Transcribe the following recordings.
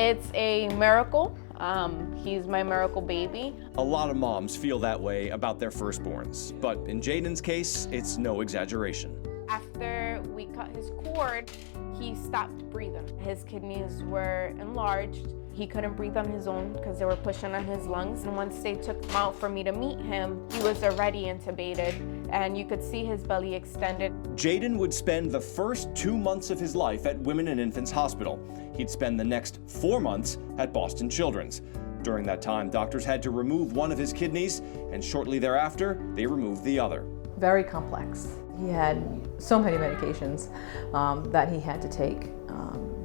It's a miracle. He's my miracle baby. A lot of moms feel that way about their firstborns, but in Jayden's case, it's no exaggeration. After we cut his cord, he stopped breathing. His kidneys were enlarged. He couldn't breathe on his own because they were pushing on his lungs. And once they took him out for me to meet him, he was already intubated and you could see his belly extended. Jayden would spend the first 2 months of his life at Women and Infants Hospital. He'd spend the next 4 months at Boston Children's. During that time, doctors had to remove one of his kidneys, and shortly thereafter, they removed the other. Very complex. He had so many medications that he had to take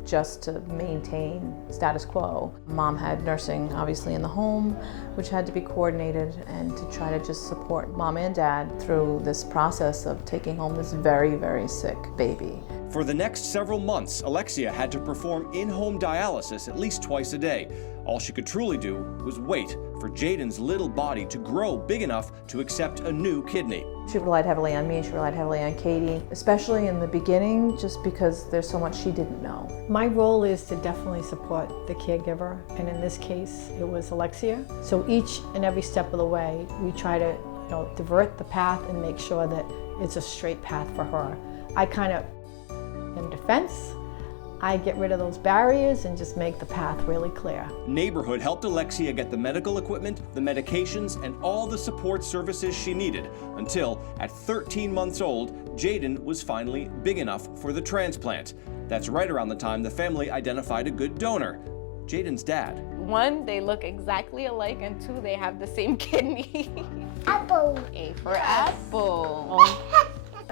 just to maintain status quo. Mom had nursing, obviously, in the home, which had to be coordinated, and to try to just support Mom and Dad through this process of taking home this very, very sick baby. For the next several months, Alexia had to perform in-home dialysis at least twice a day. All she could truly do was wait for Jayden's little body to grow big enough to accept a new kidney. She relied heavily on me, she relied heavily on Katie, especially in the beginning, just because there's so much she didn't know. My role is to definitely support the caregiver, and in this case, it was Alexia. So each and every step of the way, we try to divert the path and make sure that it's a straight path for her. I kind of, in defense, I get rid of those barriers and just make the path really clear. Neighborhood helped Alexia get the medical equipment, the medications, and all the support services she needed until, at 13 months old, Jayden was finally big enough for the transplant. That's right around the time the family identified a good donor, Jayden's dad. 1, they look exactly alike, and 2, they have the same kidney. Apple. A for apple.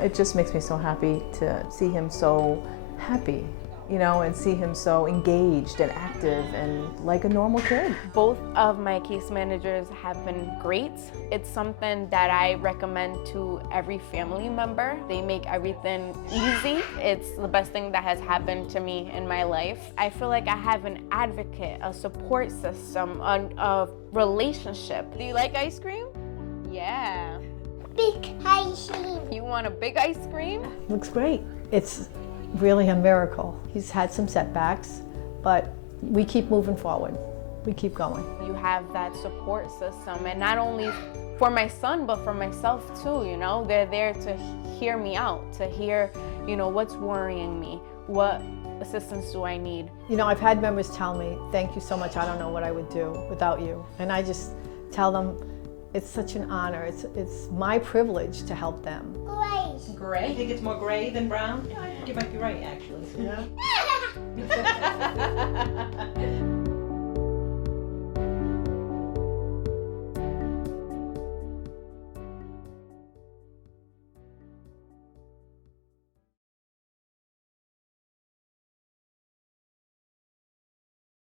It just makes me so happy to see him so happy, and see him so engaged and active and like a normal kid. Both of my case managers have been great. It's something that I recommend to every family member. They make everything easy. It's the best thing that has happened to me in my life. I feel like I have an advocate, a support system, a relationship. Do you like ice cream? Yeah. Big ice cream. You want a big ice cream? Looks great. It's really a miracle. He's had some setbacks, but we keep moving forward. We keep going. You have that support system, and not only for my son, but for myself too, They're there to hear me out, to hear, what's worrying me, what assistance do I need. I've had members tell me, thank you so much, I don't know what I would do without you. And I just tell them, it's such an honor. It's my privilege to help them. Gray. Gray? You think it's more gray than brown? Yeah, I think you might be right, actually. Yeah.